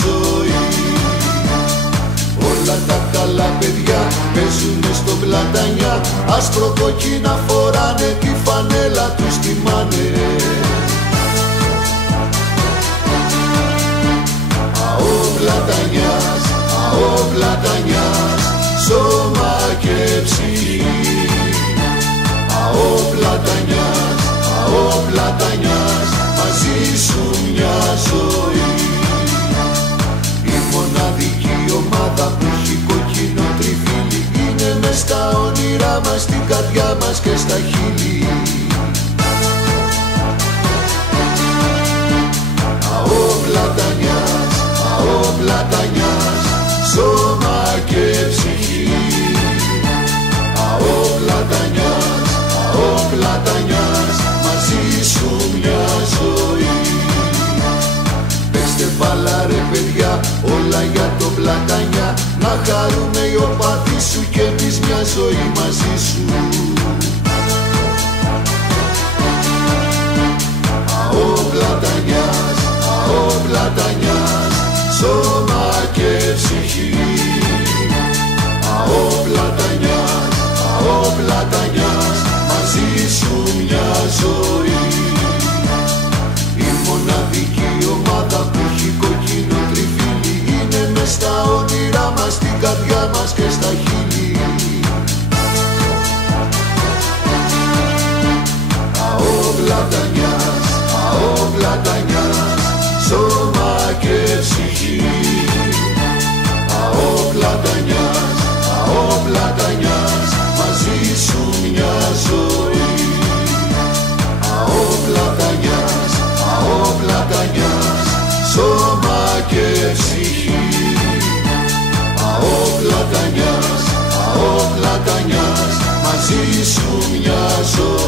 ζωή. Όλα τα καλά παιδιά παίζουνε στο Πλατανιά, άσπρο κόκκινα φοράνε, τη φανέλα τους τιμάνε. Αό Πλατανιάς, αό Πλατανιάς, σώμα και ψυχή. Αό Πλατανιάς, αό Πλατανιάς, μαζί σου μια ζωή. Η μοναδική ομάδα που έχει κόκκινο τριφύλι είναι μες στα όνειρά μας, στην καρδιά μας και στα χείλη. Αό Πλατανιάς, αό Πλατανιάς, σώμα και ψυχή. Αό Πλατανιάς, αό Πλατανιάς, μαζί σου μια ζωή. Παίξτε μπάλα ρε παιδιά, όλα για το Πλατανιά, να χαρούμε οι οπαδοί σου και εμείς μια ζωή μαζί σου. Αό Πλατανιάς, αό Πλατανιάς, σώμα και ψυχή. Αό Πλατανιάς, αό Πλατανιάς, μαζί σου μια ζωή. Η μοναδική ομάδα που έχει κόκκινο τριφύλι είναι μες στα όνειρά μας, στην καρδιά μας και στα χείλη. Αό Πλατανιάς, αό Πλατανιάς, σώμα και ψυχή. Αό Πλατανιάς, αό Πλατανιάς, μαζί σου μια ζωή. Αό Πλατανιάς, αό Πλατανιάς, σώμα και ψυχή. Αό Πλατανιάς, αό Πλατανιάς, μαζί σου μια ζωή.